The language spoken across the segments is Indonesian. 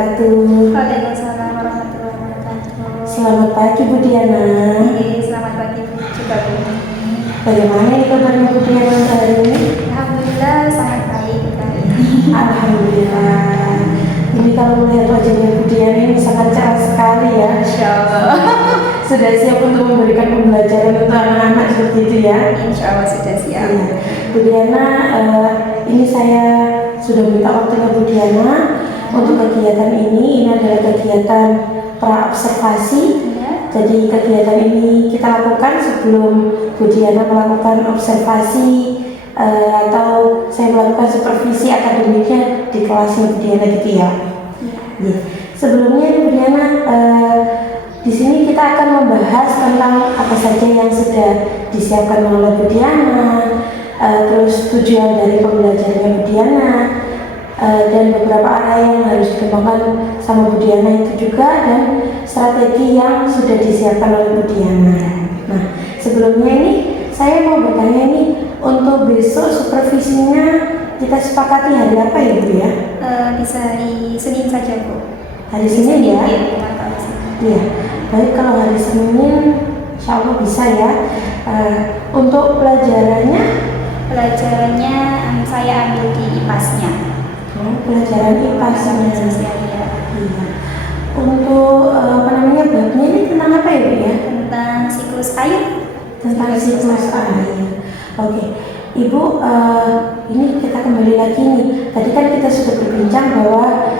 wabarakatuh. Waalaikumsalam warahmatullahi wabarakatuh. Selamat pagi Bu Diana. Selamat pagi juga Bu. Bagaimana nih kabarnya Bu Diana hari ini? Alhamdulillah sangat baik hari ini. Alhamdulillah. Ini kalau melihat wajahnya Bu Diana ini sangat cerah sekali ya. Insya Allah. Sudah siap untuk memberikan pembelajaran untuk anak-anak seperti itu ya? Insya Allah sudah siap. Iya. Bu Diana, ini saya sudah minta waktunya Bu Diana untuk kegiatan ini. Ini adalah kegiatan pra-observasi. Jadi kegiatan ini kita lakukan sebelum Bu Diana melakukan observasi atau saya melakukan supervisi akademiknya di kelasnya Bu Diana gitu ya. Ya. Sebelumnya Bu Diana, di sini kita akan membahas tentang apa saja yang sudah disiapkan oleh Bu Diana, terus tujuan dari pembelajarannya Bu Diana, dan beberapa area yang harus dikembangkan sama Bu Diana itu juga, dan strategi yang sudah disiapkan oleh Bu Diana. Nah, sebelumnya ini saya mau bertanya nih, untuk besok supervisinya kita sepakati hari apa ya Bu ya? Bisa hari Senin saja Bu. Hari Senin ya? Iya. Baik, kalau hari Senin insya Allah bisa ya. Untuk pelajarannya? Pelajarannya saya ambil di IPAS-nya. Pelajaran IPAS-nya. Iya. Untuk babnya ini tentang apa ya Bu ya? Tentang siklus air. Tentang siklus air. Oke. Ibu, ini kita kembali lagi nih. Tadi kan kita sudah berbincang bahwa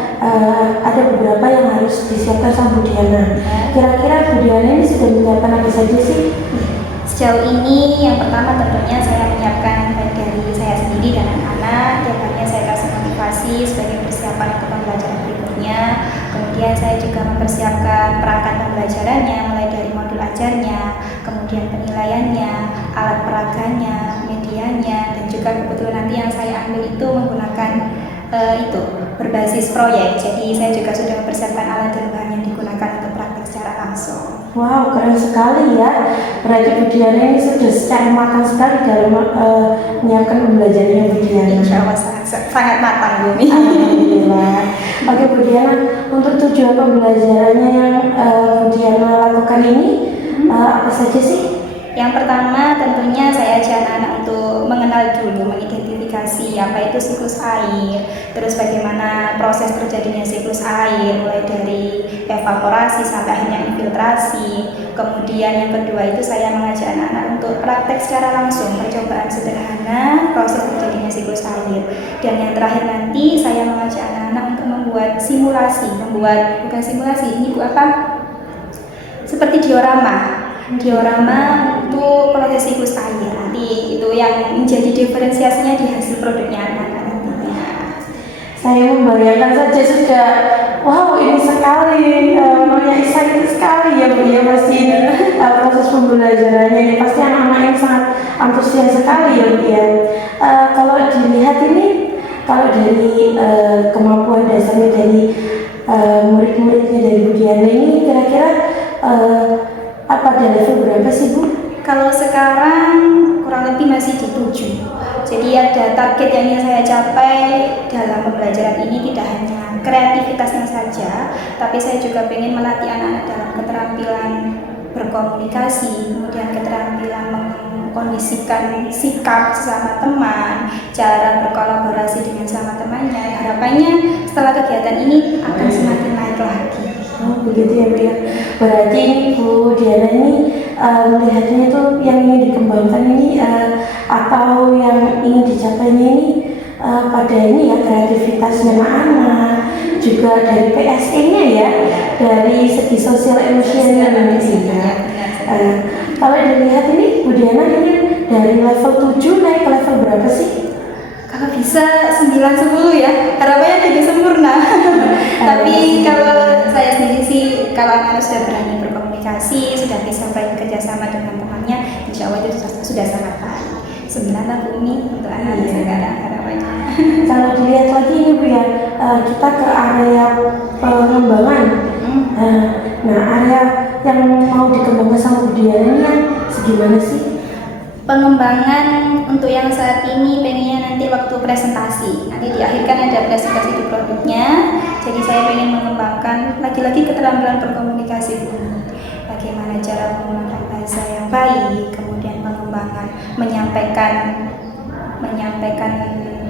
ada beberapa yang harus disiapkan sama Bu Diana. Kira-kira Bu Diana ini sudah menyiapkan apa saja sih? Sejauh ini yang pertama tentunya saya menyiapkan baik dari saya sendiri dan anak-anak. Tiap harinya saya kasih motivasi sebagai persiapan untuk pembelajaran berikutnya. Kemudian saya juga mempersiapkan perangkat pembelajarannya, mulai dari modul ajarnya, kemudian penilaiannya, alat peraganya, medianya, dan juga kebetulan nanti yang saya ambil itu menggunakan berbasis proyek. Jadi saya juga sudah mempersiapkan alat dan bahan yang digunakan untuk praktek secara langsung. Wow, keren sekali ya. Berarti Bu Diana ini sudah secara matang sekali dalam menyiapkan pembelajarannya Bu Diana. Insya Allah sangat matang Bu. Alhamdulillah. Oke Bu Diana, untuk tujuan pembelajarannya yang Bu Diana lakukan ini apa saja sih? Yang pertama tentunya saya ajak anak-anak untuk mengenal dulu, mengidentifikasi apa itu siklus air, terus bagaimana proses terjadinya siklus air, mulai dari evaporasi sampai akhirnya infiltrasi. Kemudian yang kedua itu saya mengajak anak-anak untuk praktek secara langsung, percobaan sederhana proses terjadinya siklus air. Dan yang terakhir nanti saya mengajak anak-anak untuk membuat simulasi, bukan simulasi, ini seperti diorama untuk proses siklus air. Nanti itu yang menjadi diferensiasinya di hasil produknya anak-anak nantinya. Saya membayangkan saja sudah, wow ini sekali, namanya excited sekali ya Bu ya, pasti ini proses pembelajarannya ini pasti anak-anak yang sangat antusias sekali ya Bu ya. Kalau dilihat ini, kalau dari kemampuan dasarnya dari murid-muridnya dari Bu Diana ini kira-kira apa ada level berapa sih Bu? Kalau sekarang kurang lebih masih di 7. Jadi ada target yang ingin saya capai dalam pembelajaran ini, tidak hanya kreativitasnya saja, tapi saya juga ingin melatih anak-anak dalam keterampilan berkomunikasi, kemudian keterampilan mengkondisikan sikap sesama teman, cara berkolaborasi dengan sama temannya. Harapannya setelah kegiatan ini akan semakin naik lagi. Oh begitu ya Bu ya. Berarti Bu Diana ini melihatnya itu yang ingin dikembangkan ini atau yang ingin dicapainya ini pada ini ya, kreativitasnya anak-anak, juga dari PSE-nya ya, dari segi sosial emosional nanti ya. Kalau dilihat ini Bu Diana ini dari level 7 naik ke level berapa sih? Kalau bisa 9-10 ya, harapannya tidak sempurna. Tapi kalau saya sendiri sih, kalau anak-anak sudah berani berkomunikasi, sudah bisa bekerja sama dengan temannya, insya Allah itu sudah sangat baik. 9 tahun ini untuk anak-anak sekarang harapannya. Kalau dilihat lagi ini Bu ya, kita ke area pengembangan. Nah area yang mau dikembangkan sama Bu Diana ini yang segimana sih? pengembangan untuk yang saat ini pengennya nanti waktu presentasi, nanti di akhir kan ada presentasi di produknya, jadi saya pengen mengembangkan lagi-lagi keterampilan berkomunikasi, bagaimana cara menggunakan bahasa yang baik, kemudian pengembangan menyampaikan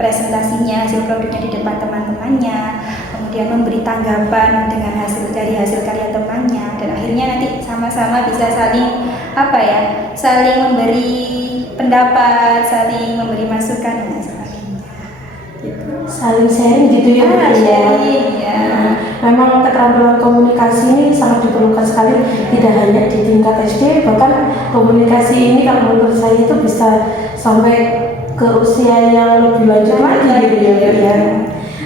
presentasinya, hasil produknya di depan teman-temannya, kemudian memberi tanggapan dengan hasil karya temannya, dan akhirnya nanti sama-sama bisa saling memberi pendapat, saling memberi masukan dan sebagainya. Gitu. Saling sharing gitu ya Bu ya. Sharing ya. Memang keterampilan komunikasi ini sangat diperlukan sekali, tidak hanya di tingkat SD, bahkan komunikasi ini kalau menurut saya itu bisa sampai ke usia yang lebih lanjut lagi gitu ya Bu ya.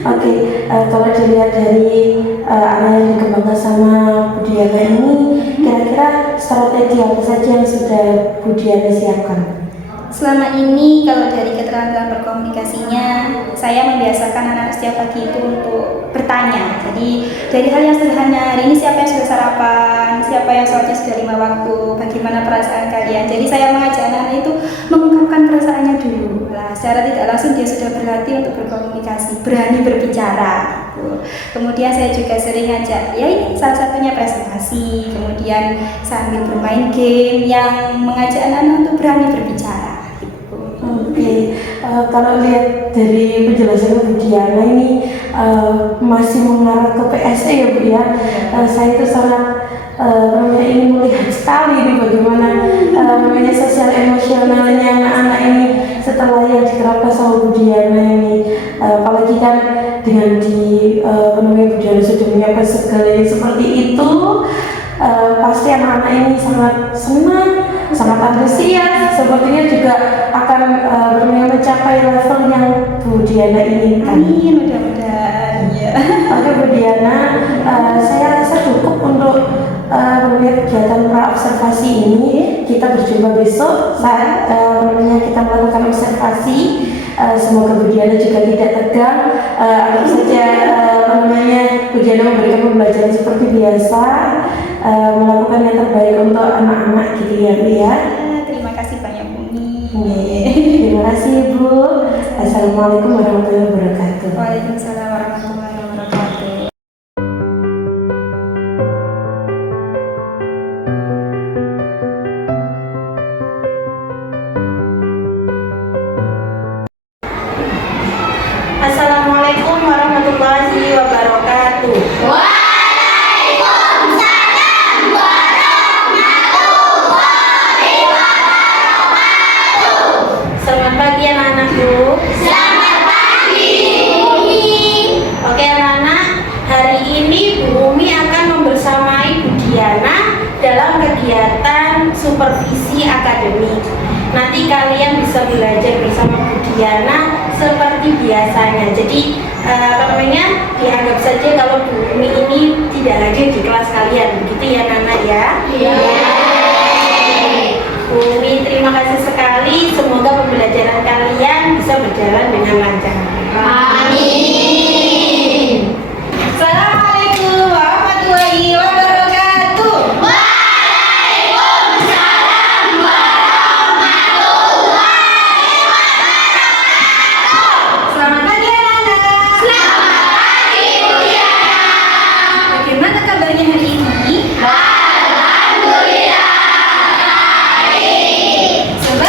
Oke, kalau dilihat dari area yang dikembangkan sama Bu Diana ini, kira-kira strategi apa saja yang sudah Bu Diana siapkan? Selama ini kalau dari keterampilan berkomunikasinya, saya membiasakan anak setiap pagi itu untuk bertanya. Jadi dari hal yang sederhana, hari ini siapa yang sudah sarapan, siapa yang sholatnya sudah 5 waktu, bagaimana perasaan kalian. Jadi saya mengajak anak-anak itu mengungkapkan perasaannya dulu. Nah, secara tidak langsung dia sudah berlatih untuk berkomunikasi, berani berbicara. Kemudian saya juga sering ngajak, ya ini salah satunya presentasi, kemudian sambil bermain game yang mengajak anak-anak untuk berani berbicara. Oke, kalau lihat dari penjelasan Bu Diana ini masih mengarah ke PSE ya Bu ya. Saya itu sangat ingin melihat sekali nih bagaimana sosial emosionalnya anak-anak ini setelah yang diterapkan sama Bu Diana ini. Apalagi kan dengan Bu Diana sudah menyiapkan segala yang seperti itu, pasti anak-anak ini sangat senang, sangat antusias, sepertinya juga akan mencapai level yang Bu Diana inginkan. Amin, mudah-mudahan ya. Oke Bu Diana, saya rasa cukup untuk kegiatan pra-observasi ini. Kita berjumpa besok saat kita melakukan observasi. Semoga Bu Diana juga tidak tegang, anggap saja Bu Diana memberikan pembelajaran seperti biasa, melakukan yang terbaik untuk anak-anak gitu ya Bu ya. Terima kasih banyak Bumi. Terima kasih Bu. Assalamualaikum warahmatullahi wabarakatuh. Waalaikumsalam warahmatullahi wabarakatuh. Assalamualaikum warahmatullahi wabarakatuh. Selamat pagi anak-anakku. Selamat pagi. Oke anak-anak, hari ini Bu Umi akan membersamai Bu Diana dalam kegiatan supervisi akademik. Nanti kalian bisa belajar bersama Bu Diana seperti biasanya. Jadi dianggap saja kalau Bu Umi ini tidak hadir di kelas kalian, begitu ya Nana ya? Iya. Bu Umi terima kasih sekali, semoga pembelajaran kalian bisa berjalan dengan lancar. Amin. Assalamualaikum warahmatullahi wabarakatuh. Waalaikumsalam warahmatullahi wabarakatuh. Selamat pagi anak-anak. Selamat pagi Bu Diana. Bagaimana kabarnya hari ini? Alhamdulillah baik. Coba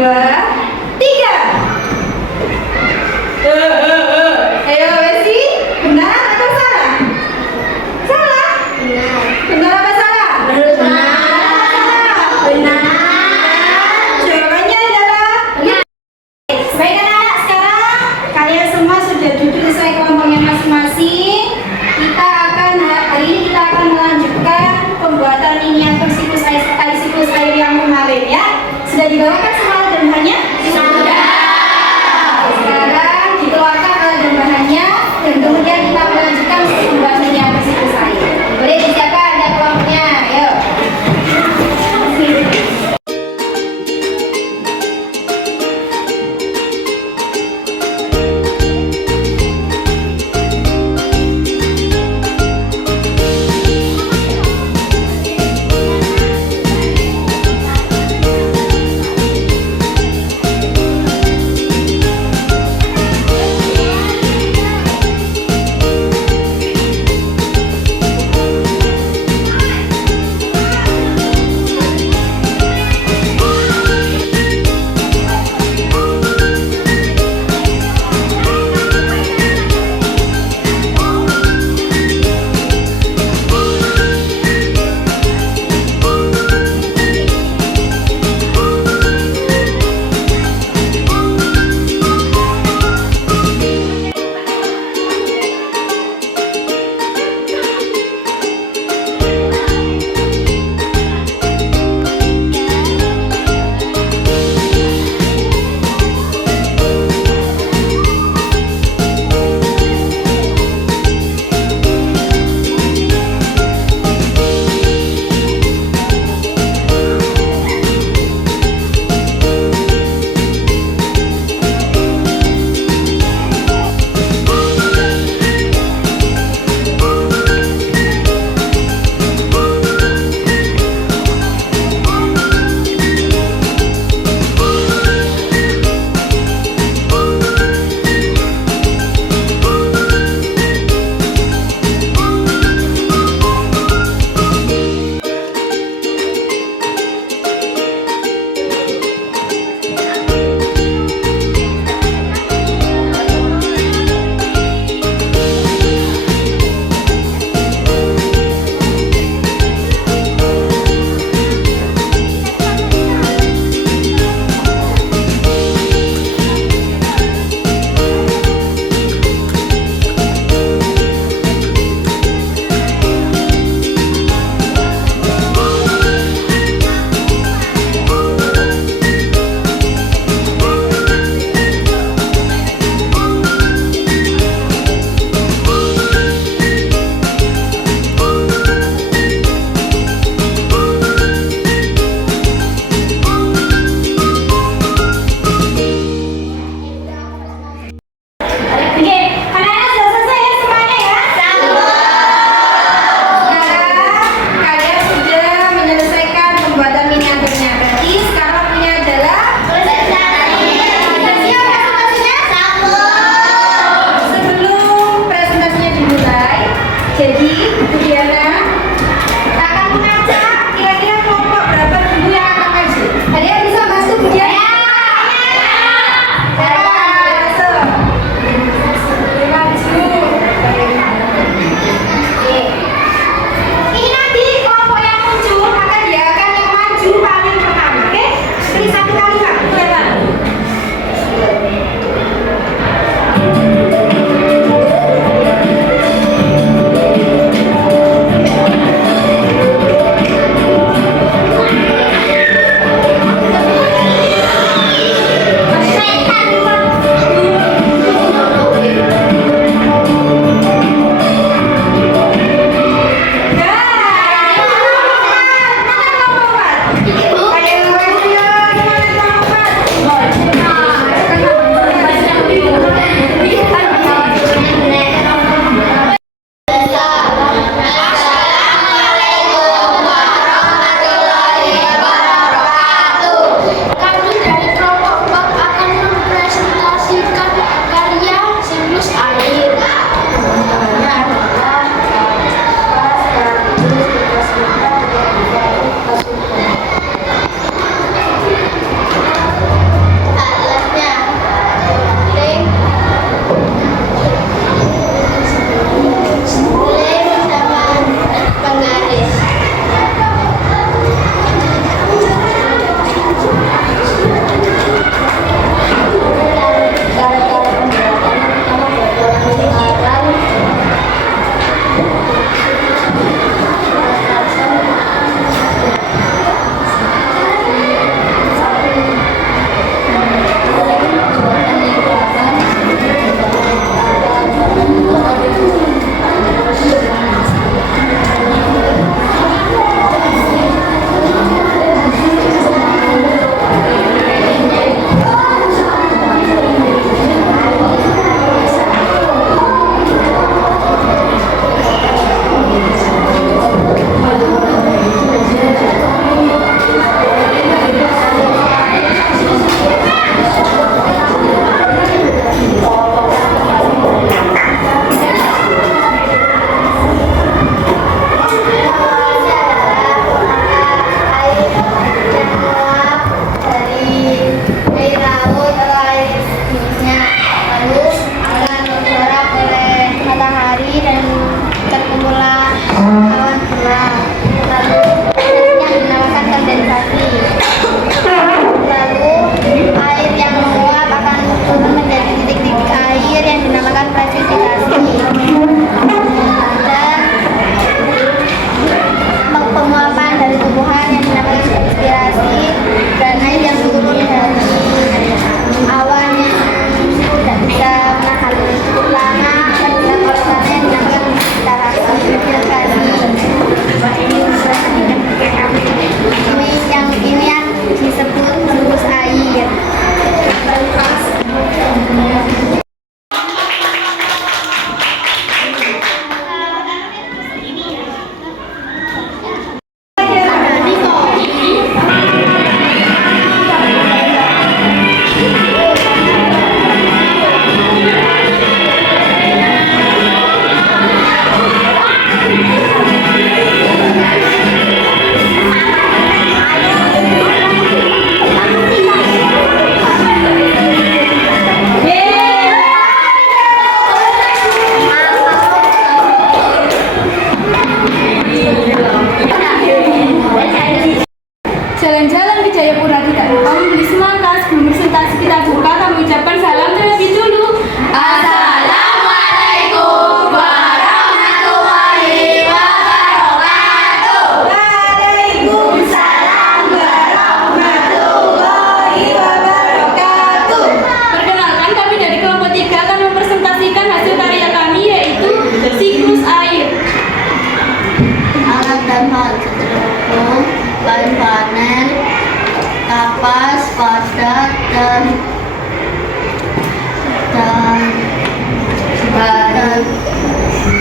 3. Ayo Besi, benar atau salah? Salah? Benar apa salah? Benar. Jawabannya adalah benar. Baik anak-anak, sekarang kalian semua sudah duduk sesuai kelompoknya masing-masing. Hari ini kita akan melanjutkan pembuatan miniatur siklus air yang kemarin ya. Sudah dibawakan semua bahannya?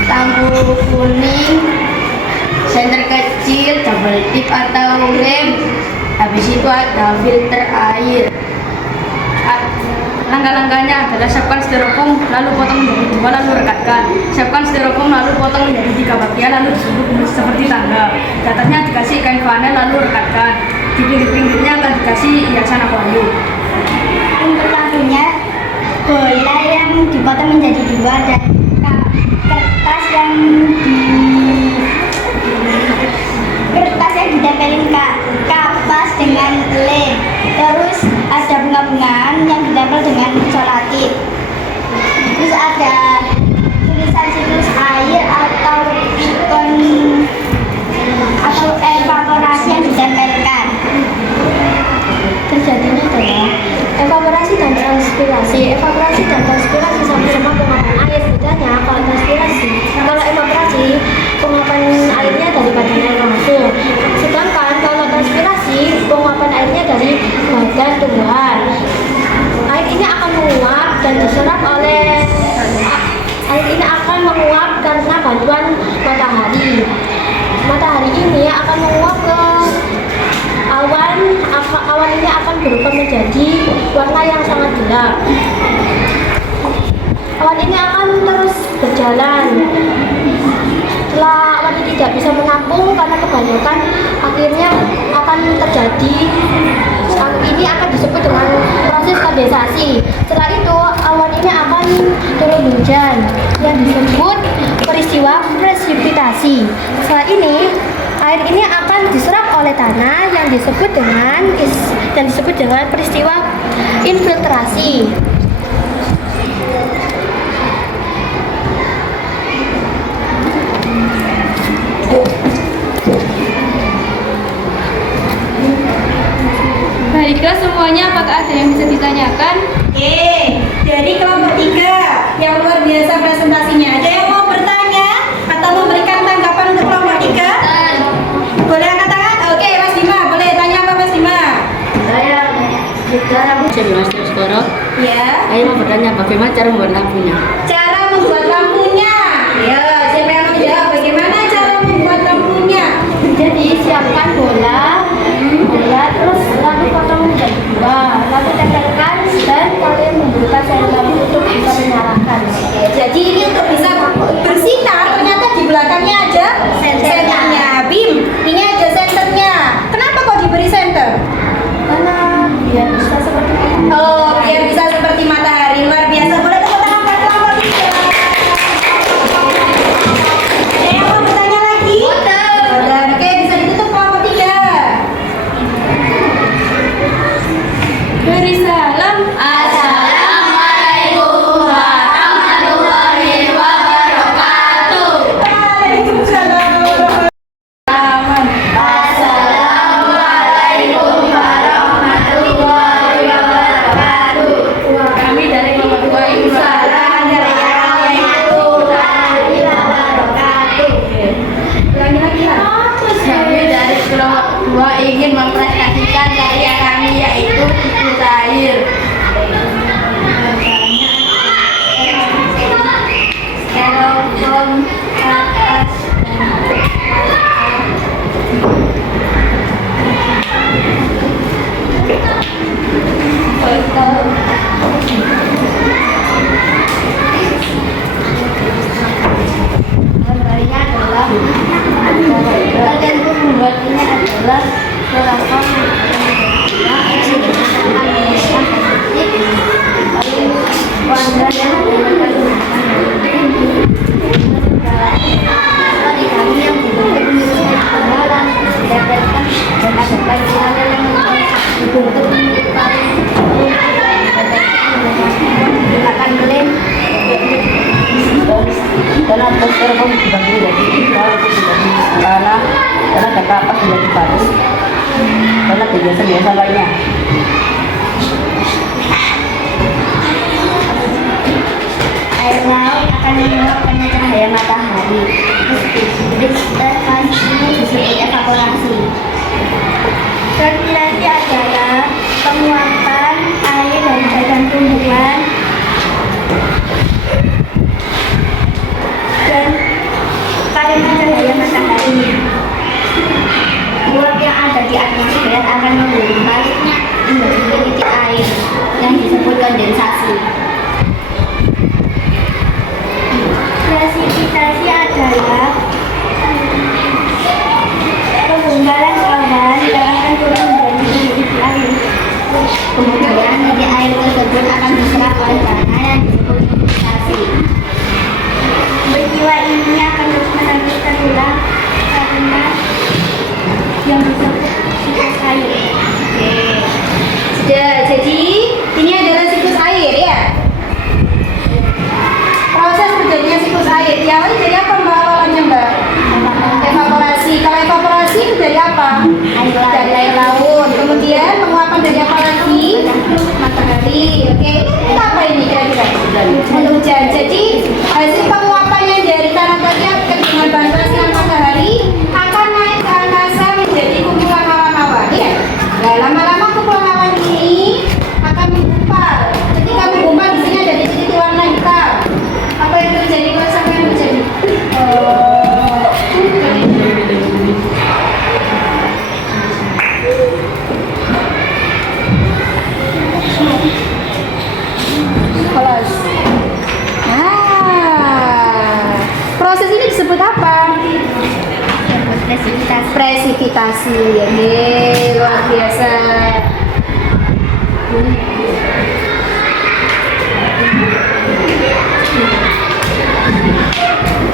lampu kuning, senter kecil, double tip atau rem. Habis itu ada filter air. Langkah-langkahnya adalah siapkan styrofoam, lalu potong menjadi 2, lalu rekatkan. Siapkan styrofoam, lalu potong menjadi 3 bagian, lalu disusun seperti tangga. Di atasnya dikasih kain flanel, lalu rekatkan. Di pinggir-pinggirnya akan dikasih hiasan akuarium. Untuk lampunya, bola yang dipotong menjadi 2 dan kertas yang ditempelin kapas dengan lem. Terus ada bunga-bungaan yang ditempel dengan isolatif. Terus ada tulisan siklus air atau ikon atau evaporasi yang ditempelkan. Terjadinya adalah evaporasi dan transpirasi. Evaporasi dan transpirasi sama-sama penguapan air. Bedanya kalau transpirasi, kalau evaporasi penguapan airnya dari badan air langsung. Sedangkan kalau transpirasi penguapan airnya dari badan tumbuhan. Air ini akan menguap dan diserap oleh air ini akan menguap karena bantuan matahari. Matahari ini akan menguap ke awan. Awan ini akan berubah menjadi warna yang sangat gelap. Awan ini akan terus berjalan. Setelah awan ini tidak bisa menampung karena kebanyakan, akhirnya akan terjadi. Ini akan disebut dengan proses kondensasi. Setelah itu awan ini akan turun hujan yang disebut peristiwa presipitasi. Setelah ini air ini akan diserap oleh tanah yang disebut dengan peristiwa infiltrasi. Baiklah semuanya, apakah ada yang bisa ditanyakan? Dari kelompok 3 yang luar biasa presentasinya. Ada yang mau bertanya atau memberikan tanggapan untuk kelompok 3? Boleh angkat tangan? Oke, Mas Bima, boleh tanya apa Mas Bima? Saya Mas Skoro. Ya. Saya mau bertanya bagaimana cara membuat lampunya. Cara membuat lampunya. Ya, siapa yang mau menjawab bagaimana cara membuat lampunya? Jadi siapkan bola, terus lalu potong menjadi 2, lalu tempelkan dan kalian membuka sel lampu untuk bisa menyalakan. Jadi ini untuk bisa bersinar, ternyata di belakangnya ada senternya. Bim, ini ada senternya. Kenapa kok diberi senter? Karena biar bisa seperti itu. Oh, biar bisa seperti matahari. Luar biasa. Boleh tepuk tangan buat kelompok 3. Yang mau bertanya lagi? Boleh. Oke, bisa ditutup kelompok 3. Beri salam. Assalamualaikum warahmatullahi wabarakatuh. Waalaikumsalam. Assalamualaikum warahmatullahi wabarakatuh. Kami dari kelompok 2 ingin Kami dari kelompok 2 ingin mempresentasikan karya kami yaitu siklus air. Styrofoam atas gambarnya adalah bagian membuatnya adalah styrofoam warnanya yang Dan ada styrofoam dibagi jadi 3, tanah, dan ada kapas menjadi batu, dan ada biasa-biasa lainnya. air laut akan menguap karena cahaya matahari. Prestasi ini disebut evaporasi. Transpirasi adalah penguapan air dari badan tumbuhan dan akan membentuk titik air yang disebut kondensasi. Presipitasi adalah penggumpalan awan yang akan turun menjadi titik air. Kemudian titik air tersebut akan diserap oleh tanah yang disebut kondensasi. Peristiwa ini akan terus menerus terulang karena yang disebut siklus air. Oke. Sudah, jadi ini adalah siklus air ya. Proses terjadinya siklus air diawali dari apa Mbak awalnya Mbak? Evaporasi. Kalau evaporasi dari apa? Dari air laut. Kemudian penguapan dari apa lagi? Matahari. Oke. Ini apa ini kira-kira? Hujan. Jadi hasil penguapan yang dari tanah tadi dengan bantuan sinar matahari akan naik ke angkasa menjadi kumpulan awan-awan ya. Nah, lama-lama kumpulan awan ini akan menggumpal. Ketika menggumpal di sini ada titik warna hitam. Apa yang terjadi kalau sampai yang terjadi? Kelas. Nah, proses ini disebut apa? Presipitasi. Oke, luar biasa.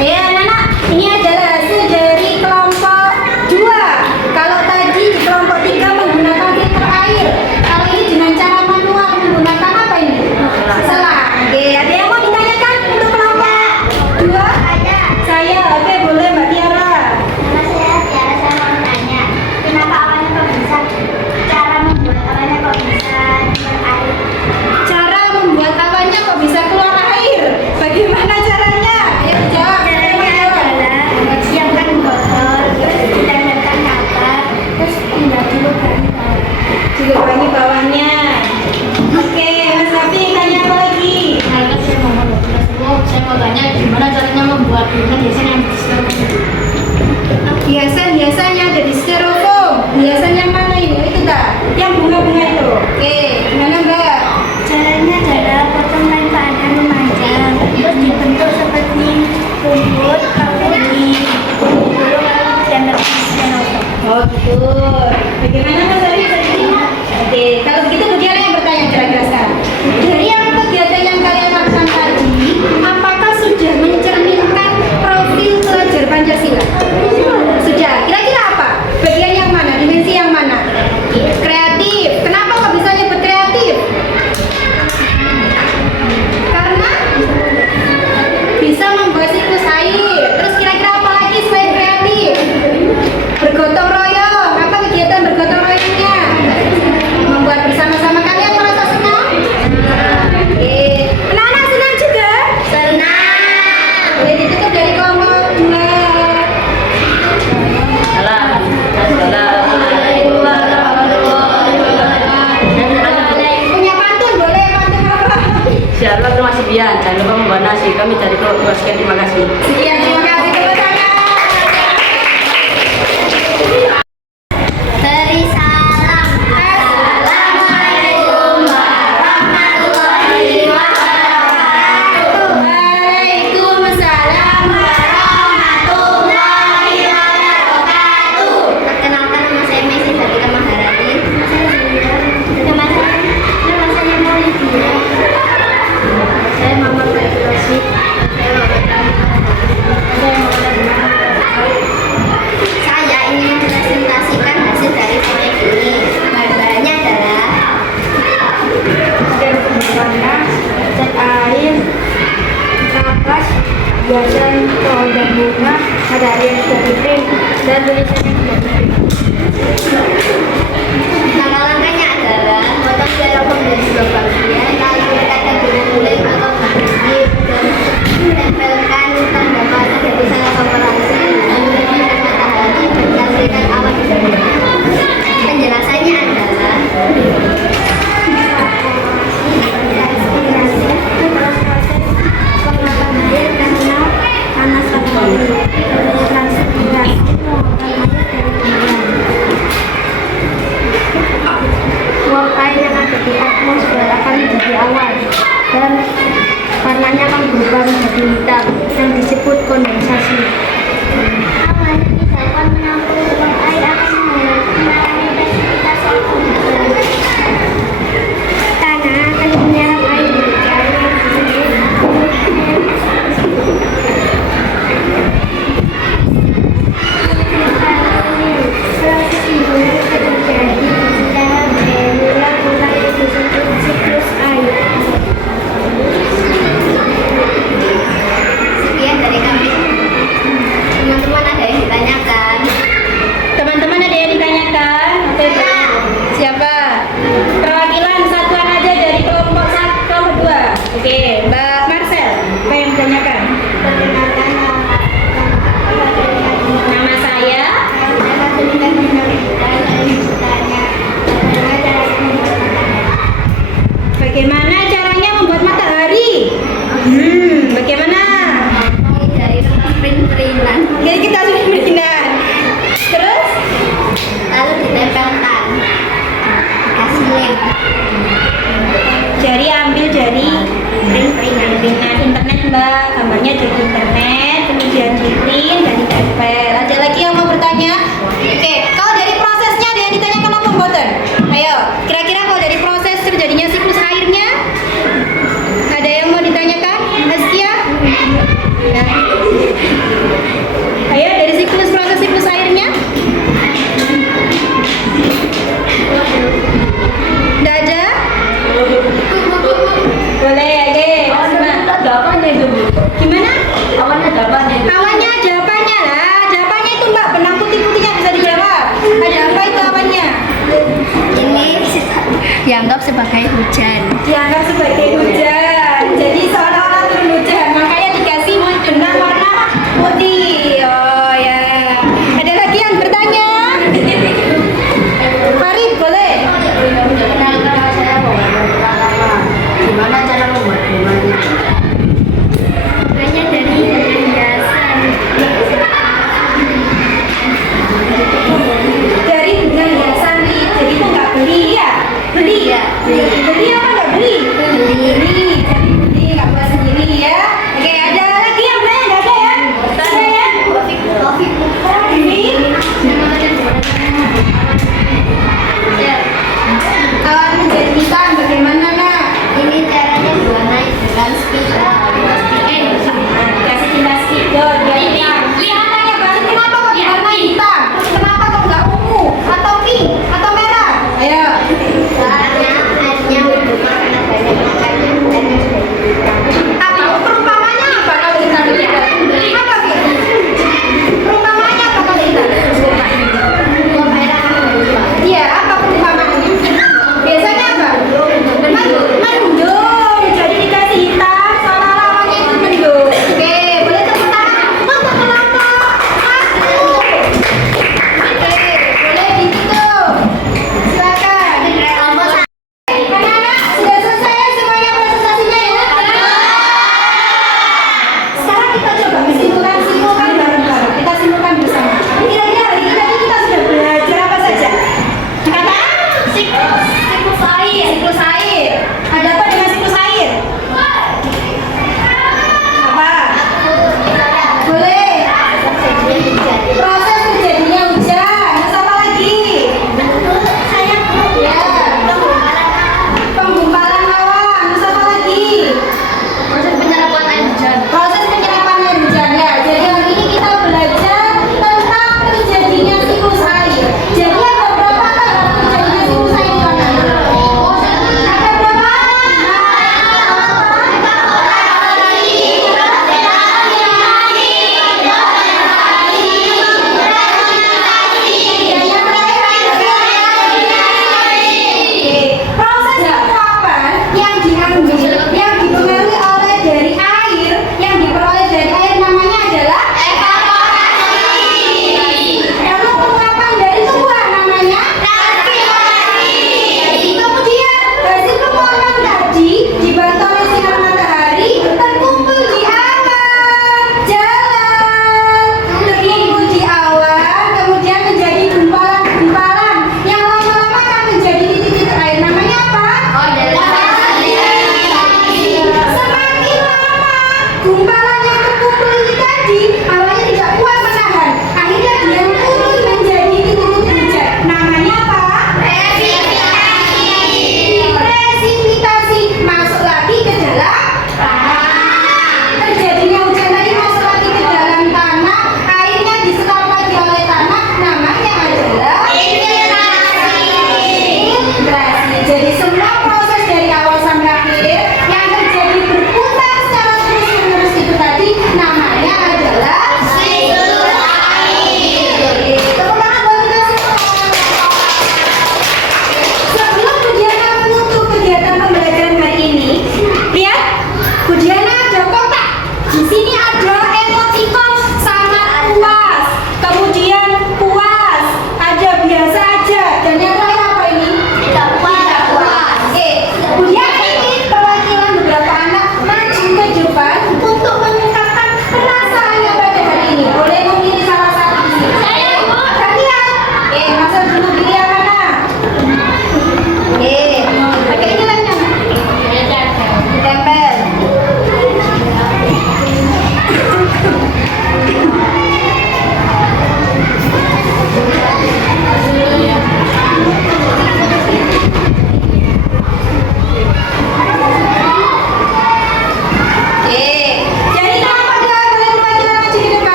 Ya, anak-anak, ini adalah hasil dari kelompok 2. Kalau tadi di kelompok 3 menggunakan filter air, kalau ini dengan cara manual menggunakan apa ini? Selang. Oke, ada yang mau ditanyakan untuk kelompok 2? Saya. Oke, boleh Mbak Tiara. Nama saya Tiara, saya mau tanya, kenapa awannya kok bisa? Cara membuat awannya kok bisa keluar air? Cara membuat awannya kok bisa keluar air? Bagaimana caranya? Ayo jawab. Caranya adalah siapkan botol, terus ditempelkan kapak, terus tinggal dilubangi bawah. Dilubangi bawahnya. Oke, Mas Rafi tanya apa lagi? Saya mau tanya gimana caranya membuat hiasan yang Hiasan-hiasannya ada di styrofoam. Hiasan yang mana ini? Itu tak? Yang bunga-bunga itu. Oke, gimana Mbak? Caranya adalah potong lempar dan memanjang, terus dibentuk seperti rumput, lalu digulung lalu ditempelkan styrofoam. Oh gitu. Bagaimana Mas Rafi tadi? Oke, kalau begitu Budiana yang bertanya kira-kira sekarang. Dari yang kegiatan yang kalian lakukan tadi, apakah sudah mencerminkan profil pelajar Pancasila? Sudah. Kira-kira apa? Bagian yang mana? Dimensi yang mana? Kreatif. Kenapa kok bisa nyebut kreatif? Karena bisa membuat siklus air. Terus kira-kira apa lagi selain kreatif? Bergotong royong. Apa kegiatan bergotong royongnya? Membuat bersama-sama. Kalian merasa senang? Oke. Anak-anak senang juga? Senang. Boleh ditutup dari kelompok 2. Punya pantun boleh? Pantun apa? Shalom, terima kasih Bian. Jangan lupa membuat nasi. Kami dari keluarga sekian, terima kasih. Sekian, terima kasih. Tepuk tangan. Beri salam. Assalamualaikum warahmatullahi wabarakatuh. Waalaikumsalam warahmatullahi wabarakatuh. Perkenalkan, nama saya Messi dari Maharani. Nama saya Maulidia. Saya Muhammad Faisal Rashid. Saya Muhammad Saya ingin mempresentasikan hasil dari proyek ini. Bahan-bahannya adalah warna, cat air, kapas, hiasan pohon dan bunga, matahari yang sudah diprint, dan tulisan yang sudah diprint. langkah-langkahnya adalah potong styrofoam dari dua bagian, lalu letakkan bulir-bulir atau banjir dan tempelkan tanda panah dari sana evaporasi, lalu tempelkan matahari dan hasilkan awan di dalamnya. Penjelasannya adalah Transpirasi itu proses penguapan air karena panas matahari. Transpirasi mengeluarkan air dari bulan. menjadi atmosfer akan menjadi awan dan warnanya akan berubah menjadi hitam yang disebut kondensasi. Awan yang tidak akan menampung uap air akan mengurangi intensitas atmosfer. Tanah akan menyerap air hujan yang disebut proses ini terjadi secara berulang-ulang yang disebut siklus air. Sekian dari kami. Teman-teman ada yang ditanyakan? Teman-teman ada yang ditanyakan? Oke, siapa? Perwakilan satuan aja dari kelompok kelompok 2. Oke, Mbak Marcel, apa yang ditanyakan? Perkenalkan Nama saya. Bagaimana caranya membuat matahari? Bagaimana? Dari print-printan Jadi kita sudah berinan. Terus? lalu ditempelkan, dikasih lem. Jari ambil jari print-printan internet Mbak, gambarnya dari internet, kemudian di print dan ditempel. Ada lagi yang mau bertanya? Oke, kalau dari prosesnya ada yang ditanyakan apa mboten? Ayo, kira-kira kalau dari proses terjadinya siklus airnya, ada yang mau ditanyakan? Askia? Ya. Ayo, dari proses siklus airnya? Nggak ada? Boleh, oke. Gimana? Awannya ada apanya lah? Ada apanya itu Mbak? Benang putih-putihnya bisa dijawab. Ada apa itu awannya? Ini dianggap sebagai hujan. Dianggap sebagai hujan. Jadi seolah-olah turun hujan. Makanya dikasih benang warna putih. Oh ya. Ada lagi yang bertanya? Farid, boleh? Gimana cara membuat bunganya? hanya dari hiasan. Dari bunga hiasan. Jadi itu nggak beli ya? Beli? Iya, beli. Beli apa nggak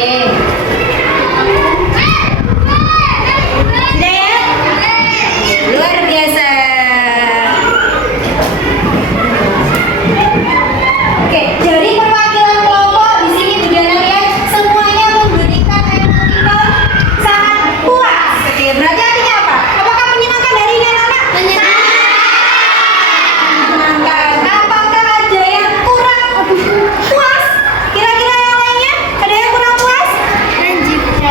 Sudah ya? Luar biasa. Oke, dari perwakilan kelompok di sini Bu Diana lihat semuanya memberikan emoticon sangat puas. Oke, berarti artinya apa? Apakah menyenangkan hari ini anak-anak? Menyenangkan. Apakah ada yang kurang puas? Kira-kira yang lainnya? Ada yang kurang puas?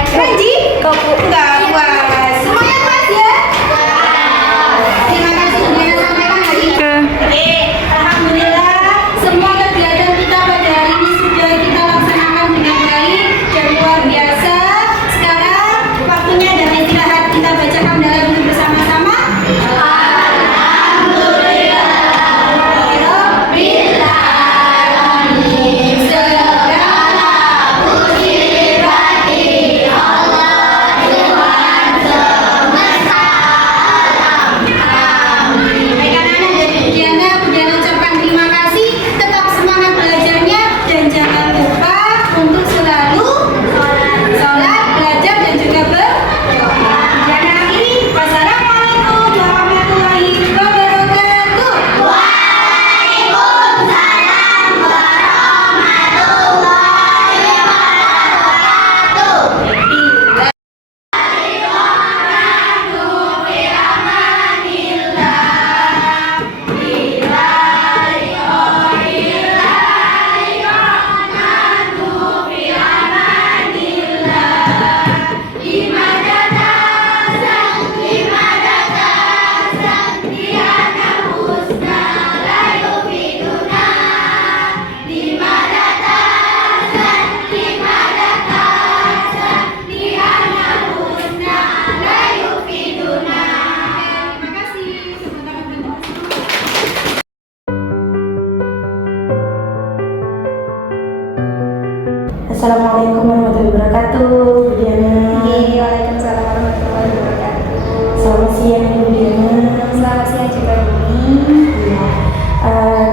Ranji? Kau enggak puas. Semuanya puas ya? Terima kasih Bu Diana sampaikan hari ini. Oke, alhamdulillah semua kegiatan kita pada hari ini sudah kita laksanakan dengan baik dan luar biasa. Sekarang waktunya adalah istirahat. Kita baca hamdalah dulu bersama-sama. Baik anak-anak dari Bu Diana ucapkan terima kasih. Tetap semangat belajarnya dan jangan lupa untuk selalu sholat, belajar dan juga berdoa. Dan akhiri, wassalamualaikum warahmatullahi wabarakatuh. Terima kasih. Assalamualaikum warahmatullahi wabarakatuh, Bu Diana. Waalaikumsalam warahmatullahi wabarakatuh. Selamat siang Bu Diana. Selamat siang juga Bumi. Iya.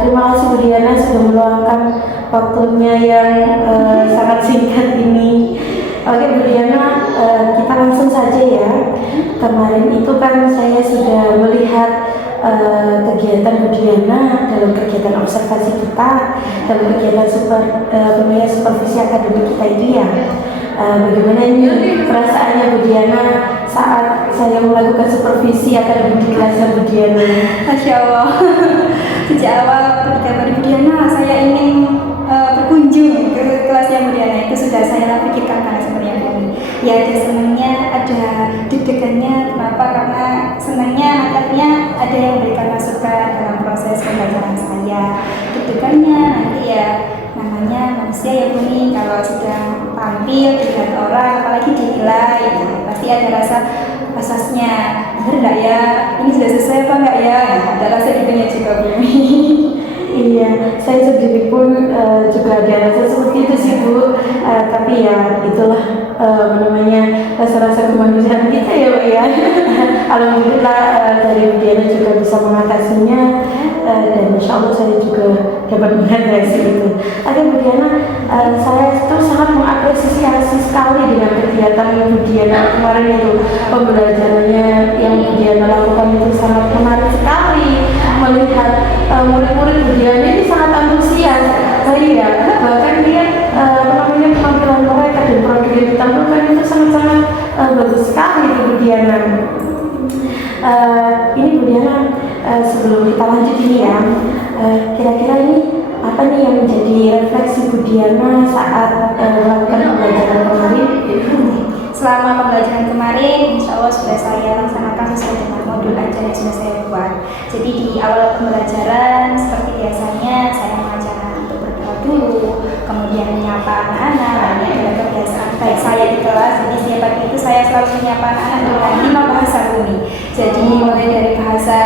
Terima kasih Bu Diana sudah meluangkan waktunya yang sangat singkat ini. Oke Bu Diana, kita langsung saja ya. Kemarin itu kan saya sudah melihat kegiatan Bu Diana dalam kegiatan observasi kita, dalam kegiatan supervisi akademik kita itu ya. Bagaimana ini perasaannya Bu Diana saat saya melakukan supervisi akademik di kelasnya Bu Diana? Masya Allah. Sejak awal ketika Bu Diana saya ingin berkunjung ke kelasnya Bu Diana, itu sudah saya pikirkan karena sebenarnya Bumi. Ya ada senangnya, ada deg-degannya. Kenapa? Karena senangnya akhirnya ada yang memberikan masukan dalam proses pembelajaran saya. Deg-degannya nanti ya namanya manusia ya Bumi, kalau sedang tampil dilihat orang apalagi dinilai ya, pasti ada rasa asasnya, bener nggak ya, ini sudah sesuai apa nggak ya, ada rasa itunya juga Bumi. Iya, saya sendiri pun juga ada rasa seperti itu sih Bu. Tapi ya itulah namanya rasa-rasa kemanusiaan kita ya Pak ya. Alhamdulillah dari Bu Diana juga bisa mengatasinya dan insya Allah saya juga dapat mengatasi itu. Oke Bu Diana, saya tuh sangat mengapresiasi sekali dengan kegiatan Bu Diana kemarin itu. Pembelajarannya yang Bu Diana lakukan itu sangat menarik sekali. Melihat murid-murid Bu Diana ini sangat antusias, ya. Bahkan dia penampilan mereka dan produk yang ditampilkan itu sangat-sangat bagus sekali Bu Diana. Ini Bu Diana, sebelum kita lanjut ini ya, kira-kira ini apa nih yang menjadi refleksi Bu Diana saat melakukan pembelajaran kemarin? Selama pembelajaran kemarin, insya Allah sudah saya laksanakan sesuai dengan modul ajar yang sudah saya buat. Jadi di awal pembelajaran, seperti biasanya, saya mengajak untuk berdoa dulu, kemudian menyapa anak-anak. Ini adalah kebiasaan baik saya di kelas. Jadi setiap pagi itu saya selalu menyapa anak-anak dengan 5 bahasa Bumi. Jadi mulai dari bahasa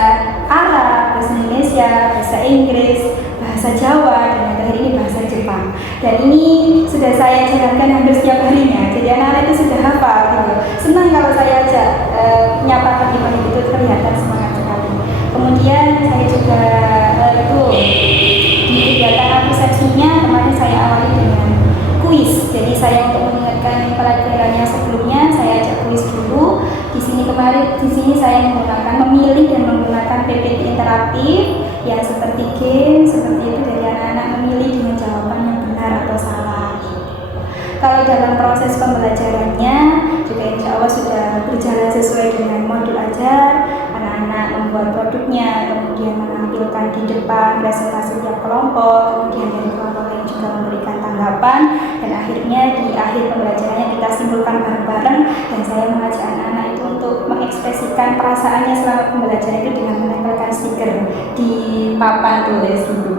Arab, bahasa Indonesia, bahasa Inggris, bahasa Jawa, dan yang terakhir ini bahasa Jepang. Dan ini sudah saya jalankan hampir setiap harinya. Jadi anak-anak itu sudah hafal gitu. Senang kalau saya ajak menyapa pagi-pagi itu, terlihat semangat sekali. Kemudian saya juga itu di kegiatan aplikasinya kemarin saya awali dengan kuis. Jadi saya untuk mengingatkan di sini saya memilih dan menggunakan PPT interaktif yang seperti game, seperti itu, dari anak-anak memilih dengan jawaban yang benar atau salah. Kalau dalam proses pembelajarannya juga insya Allah sudah berjalan sesuai dengan modul ajar. Anak-anak membuat produknya, kemudian menampilkan di depan presentasi tiap kelompok, kemudian dari kelompok lain juga memberikan tanggapan, dan akhirnya di akhir pembelajarannya kita simpulkan bareng-bareng, dan saya mengajak anak-anak itu untuk mengekspresikan perasaannya selama pembelajaran itu dengan menempelkan stiker di papan tulis dulu.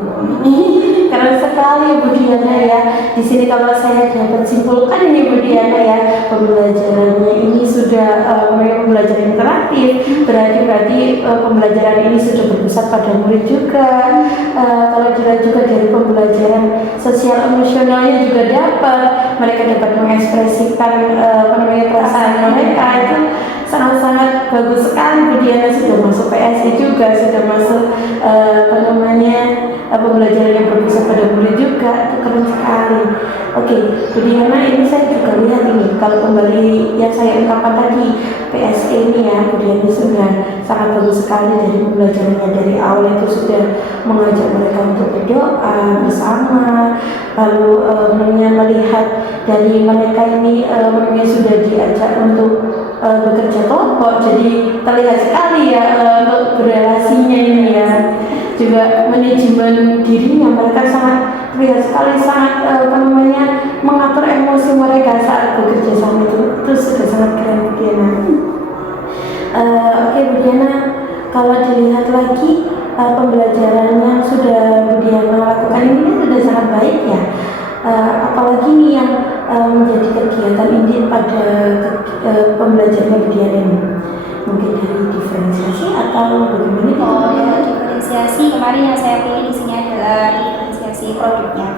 Keren sekali Bu Diana ya. Di sini kalau saya dapat simpulkan ini Bu Diana ya, pembelajarannya ini sudah pembelajaran interaktif, berarti pembelajaran ini sudah berpusat pada murid juga. Kalau dilihat juga dari pembelajaran sosial emosionalnya juga mereka dapat mengekspresikan perasaan mereka, itu sangat-sangat bagus sekali. Bu Diana sudah masuk PSI juga, sudah masuk pembelajaran yang berpusat pada murid juga, itu keren sekali. Oke, Bu Diana, ini saya juga lihat ini, kalau kembali yang saya ungkapkan tadi, PSE ini ya, Bu Diana sudah sangat bagus sekali dari pembelajarannya. Dari awal itu sudah mengajak mereka untuk berdoa bersama, lalu melihat dari mereka ini sudah diajak untuk bekerja kelompok, jadi terlihat sekali ya untuk berrelasinya ini ya. Juga manajemen dirinya, mereka sangat terlihat sekali mengatur emosi mereka saat bekerja sama, itu sudah sangat keren Bu Diana. Oke Bu Diana, kalau dilihat lagi pembelajaran yang sudah Bu Diana lakukan ini sudah sangat baik ya. Apalagi nih yang menjadi kegiatan inti pada pembelajaran Bu Diana ini, mungkin dari diferensiasi atau bagaimana? Diferensiasi kemarin yang saya pilih di sini adalah diferensiasi produknya.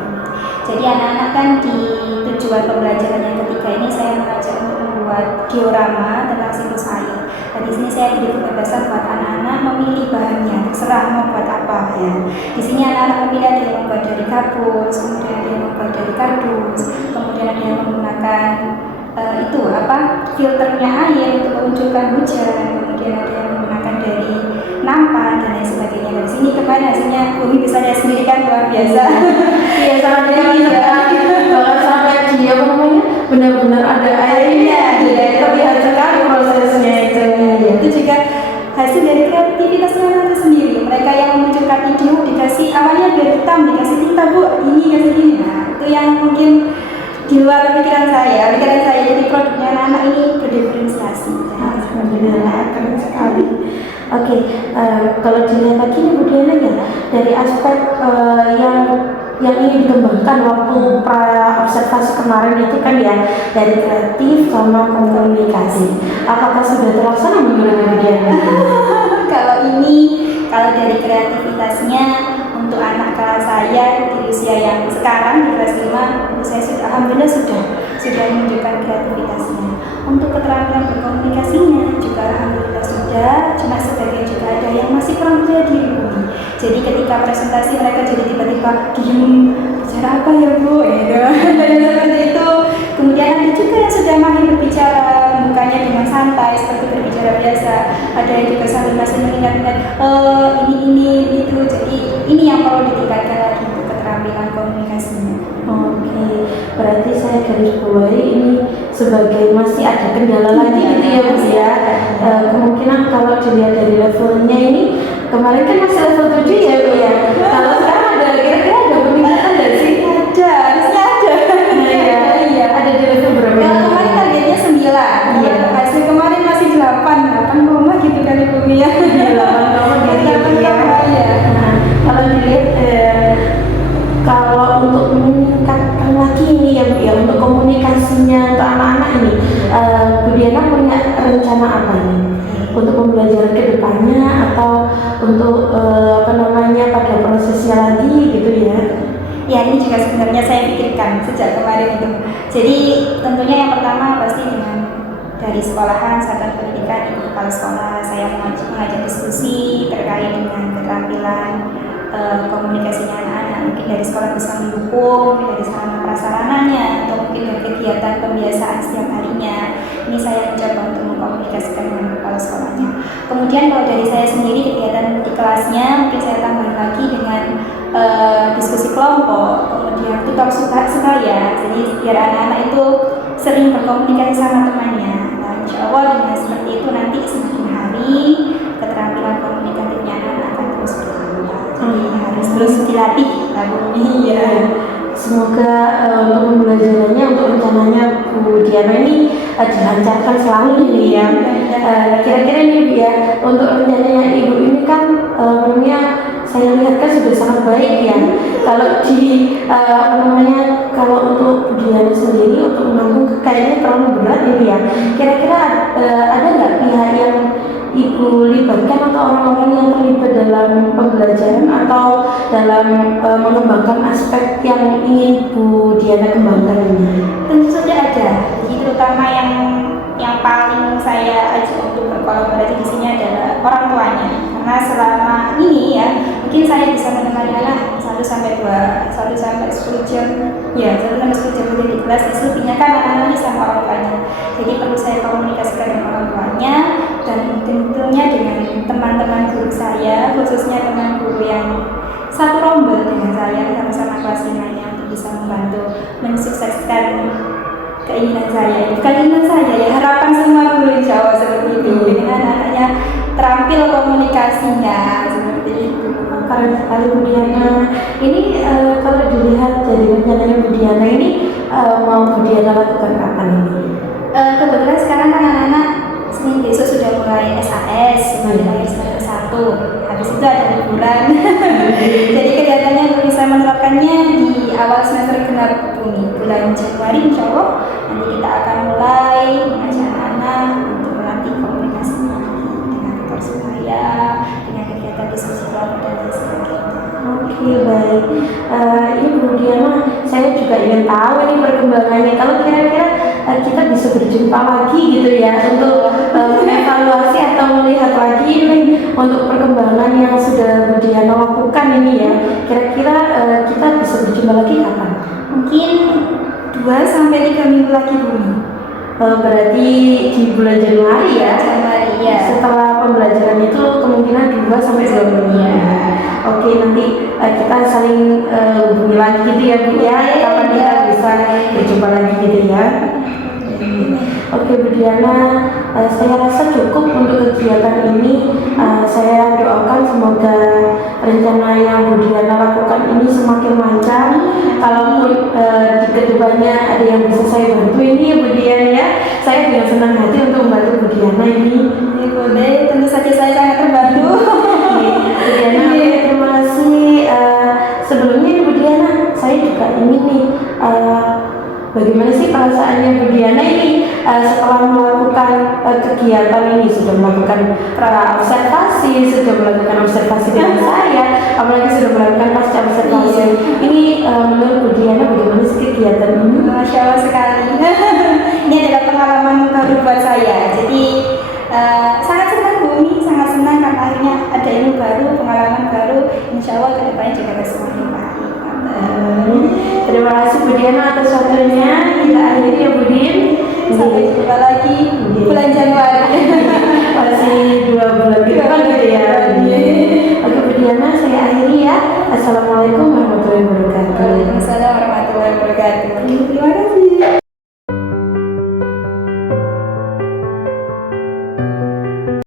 Jadi anak-anak kan di tujuan pembelajaran yang ketiga ini saya mengajak untuk membuat diorama tentang siklus air. Dan di sini saya beri kebebasan buat anak-anak memilih bahannya, terserah mau buat apa ya. Di sini anak-anak memilih, ada yang membuat dari gabus, kemudian ada yang membuat dari kardus, kemudian ada yang menggunakan filternya air untuk memunculkan hujan, kemudian ada yang menggunakan dari nampan dan lain sebagainya. Dari sini kemarin hasilnya Bumi bisa lihat sendiri kan, luar biasa. Iya, sangat sekali. Kalau sampai dia benar-benar ada airnya, terlihat sekali prosesnya itu. Itu juga hasil dari kreativitas anak itu sendiri. Mereka yang memunculkan ide dikasih awalnya biar hitam, dikasih tinta Bu, ini kasih gini. Nah, itu yang mungkin di luar pikiran saya. Jadi produknya anak-anak ini berdiferensiasi. Alhamdulillah, keren sekali. Oke, kalau dilihat lagi nih Bu Diana ya, dari aspek yang ingin dikembangkan waktu pra observasi kemarin itu kan ya, dari kreatif sama komunikasi. Apakah sudah terlaksana menurut Bu Diana? Kalau dari kreativitasnya untuk anak kelas saya di usia yang sekarang di kelas 5, menurut saya sudah alhamdulillah sudah menunjukkan kreativitasnya. Untuk keterampilan berkomunikasinya juga alhamdulillah sudah, cuma sebagian juga ada yang masih kurang percaya diri. Jadi ketika presentasi mereka jadi tiba-tiba diem, bicara apa ya Bu? Dan seperti itu. Kemudian ada juga yang sudah mahir berbicara, bukannya dengan santai seperti berbicara biasa. Ada yang juga sambil masih mengingat-ingat ini itu. Jadi ini yang perlu ditingkatkan lagi untuk keterampilan komunikasinya. Oke, berarti saya garis bawahi ini sebagai masih ada kendala lagi gitu ya Bu ya. Kemungkinan kalau dilihat dari levelnya ini, kemarin kan masih level 7 ya Bu ya. Kalau sekarang kira-kira ada peningkatan dari sih? Harusnya ada. Iya, ada di level berapa? Kalau kemarin targetnya 9. Iya. Hasil kemarin masih 8 koma gitu kan Ibu ya. 8 koma gitu ya. Nah, kalau dilihat kalau untuk meningkatkan lagi ini ya Bu ya, untuk komunikasinya untuk anak-anak ini, Bu Diana punya rencana apa ini untuk pembelajaran kedepannya atau untuk pada prosesnya lagi gitu ya? Ya, ini juga sebenarnya saya pikirkan sejak kemarin itu. Jadi tentunya yang pertama pasti dengan dari sekolahan, satuan pendidikan, ibu kepala sekolah, saya mengajak diskusi terkait dengan keterampilan komunikasinya anak-anak. Mungkin dari sekolah bisa mendukung, mungkin dari sarana prasarananya, atau mungkin dari kegiatan pembiasaan setiap harinya. Ini saya mencoba untuk mengkomunikasikan dikomunikasikan dengan kepala sekolahnya. Kemudian kalau dari saya sendiri kegiatan di kelasnya mungkin saya tambah lagi dengan diskusi kelompok, kemudian tutor sekalian. Jadi biar anak-anak itu sering berkomunikasi sama temannya. Nah, insya Allah dengan seperti itu nanti semakin hari keterampilan komunikatifnya anak akan terus berkembang. Jadi harus terus dilatih lagu ini ya. Semoga untuk pembelajarannya, untuk rencananya Bu Diana ini dilancarkan selalu ini ya. Kira-kira ini Bu ya, untuk rencananya Ibu ini kan menurutnya saya lihat kan sudah sangat baik ya. Kalau di kalau untuk Bu Diana sendiri untuk menanggung kayaknya terlalu berat ini ya. Kira-kira ada nggak pihak yang Ibu libatkan atau orang-orang yang terlibat dalam pembelajaran atau dalam mengembangkan aspek yang ingin Bu Diana kembangkan ini? Tentu saja ada. Jadi terutama yang paling saya ajak untuk berkolaborasi di sini adalah orang tuanya. Karena selama ini ya mungkin saya bisa menemani anak 1 sampai 10 jam. Ya, 1 sampai 10 jam di kelas. Selebihnya kan anak-anak ini sama orang tuanya. Jadi perlu saya komunikasikan dengan orang tuanya dan tentunya dengan teman-teman guru saya, khususnya teman guru yang satu rombel dengan saya sama-sama kelas 5-nya untuk bisa membantu mensukseskan keinginan saya ya, harapan semua guru insya Allah seperti itu, dengan anak-anaknya terampil komunikasinya seperti itu. Keren sekali Bu Diana. Ini kalau dilihat dari rencananya Bu Diana ini mau Bu Diana lakukan kapan ini? Kebetulan sekarang kan anak-anak Senin besok sudah mulai SAS, mulai semester 1. Habis itu ada liburan. Jadi kegiatannya untuk bisa menerapkannya di awal semester genap bumi, bulan Januari insya Allah nanti kita akan mulai mengajak anak untuk melatih komunikasinya dengan tutor sebaya, dengan kegiatan diskusi kelompok dan lain sebagainya. Oke, baik. Ini Bu Diana, saya juga ingin tahu ini perkembangannya. Kalau kira-kira kita bisa berjumpa lagi gitu ya untuk mengevaluasi atau melihat lagi ini untuk perkembangan yang sudah Bu Diana lakukan ini ya. Kira-kira kita bisa berjumpa lagi kapan? Mungkin 2 sampai 3 minggu lagi Bu. Berarti di bulan Januari ya. Januari ya. Setelah pembelajaran itu kemungkinan 2 sampai 2 minggu. Oke, nanti kita saling hubungi lagi gitu ya Bu ya. Kapan kita bisa berjumpa lagi gitu ya. Oke Bu Diana, saya rasa cukup untuk kegiatan ini. Saya doakan semoga rencana yang Bu Diana lakukan ini semakin lancar. Kalaupun di kedepannya ada yang bisa saya bantu ini ya Bu Diana ya, saya dengan senang hati untuk membantu Bu Diana ini. Ini boleh, tentu saja saya sangat terbantu. Bu Diana, terima kasih. Sebelumnya Bu Diana, saya juga ingin nih bagaimana sih perasaannya Bu Diana ini setelah melakukan kegiatan ini, sudah melakukan observasi, sudah melakukan observasi dengan saya, apalagi sudah melakukan pasca observasi. Ini menurut Bu Diana bagaimana sih kegiatan ini? Masya Allah sekali. Ini adalah pengalaman baru buat saya. Jadi sangat senang Bu Umi, sangat senang karena akhirnya ada ilmu baru, pengalaman baru. Insya Allah kedepannya juga akan semakin baik. Terima kasih Bu Diana atas waktunya. Kita akhiri ya Bu Din. Sampai jumpa lagi bulan Januari. Masih 2 bulan ke depan gitu